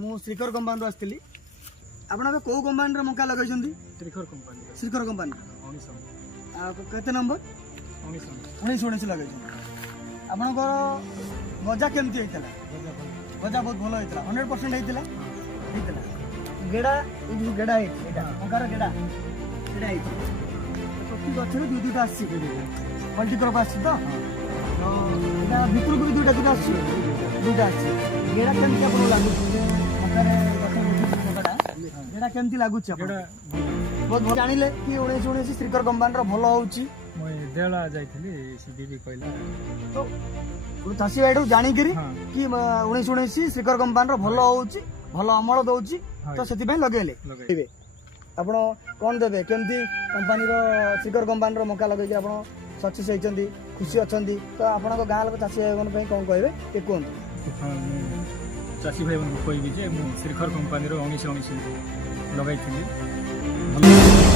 ମୁଁ ଶ୍ରୀକର କମ୍ପାନୀରୁ ଆସିଥିଲି। ଆପଣ ଏବେ କେଉଁ କମ୍ପାନୀର ମକା ଲଗାଇଛନ୍ତି? ଶ୍ରୀକର କମ୍ପାନୀ। କେତେ ନମ୍ବର? 19 ଲଗାଇଛନ୍ତି। ଆପଣଙ୍କର ଗଜା କେମିତି ହେଇଥିଲା? ଗଜା ବହୁତ ଭଲ ହେଇଥିଲା। 100% ହେଇଥିଲା। ଗେଡ଼ା ଏଇ ଯେଉଁ ଗେଡ଼ା ହେଇଛି ଏଇଟା ମକାର ଗେଡ଼ା ସେଇଟା ହେଇଛି। ପ୍ରତି ଗଛରେ ଦୁଇଟା ଆସିଛି। ମଲ୍ଟି କ୍ରପ ଆସିଛି ତ ଏଇଟା ଭିତରକୁ ବି ଦୁଇଟା ଆସିଛି। ଆସିଛି। ଗେଡ଼ା କେମିତି ଆପଣଙ୍କୁ ଲାଗୁଛି? ମକାରେ ଗଛ ମକାଟା ଗେଡ଼ା କେମିତି ଲାଗୁଛି? ଆପଣ ବହୁତ ଭଲ ଜାଣିଲେ କି 19 ଶ୍ରୀକର କମ୍ପାନୀର ଭଲ ହେଉଛି। ମୁଁ ଦେଉଳା ଯାଇଥିଲି ଦିଦି କହିଲା ତ ଗୋଟେ ଚାଷୀ ଭାଇଠୁ ଜାଣିକିରି କି 19 ଶ୍ରୀକର କମ୍ପାନୀର ଭଲ ହେଉଛି, ଭଲ ଅମଳ ଦେଉଛି, ତ ସେଥିପାଇଁ ଲଗେଇଲେ। ଆପଣ କ'ଣ ଦେବେ? କେମିତି କମ୍ପାନୀର ଶ୍ରୀକର କମ୍ପାନୀର ମକା ଲଗେଇକି ଆପଣ ସକ୍ସେସ୍ ହେଇଛନ୍ତି, ଖୁସି ଅଛନ୍ତି, ତ ଆପଣଙ୍କ ଗାଁ ଲୋକ ଚାଷୀ ଭାଇମାନଙ୍କ ପାଇଁ କ'ଣ କହିବେ ଟିକେ କୁହନ୍ତୁ? ମୁଁ ଚାଷୀ ଭାଇମାନଙ୍କୁ କହିବି ଯେ ମୁଁ ଶ୍ରୀକର କମ୍ପାନୀର 19 ଲଗାଇଥିଲି।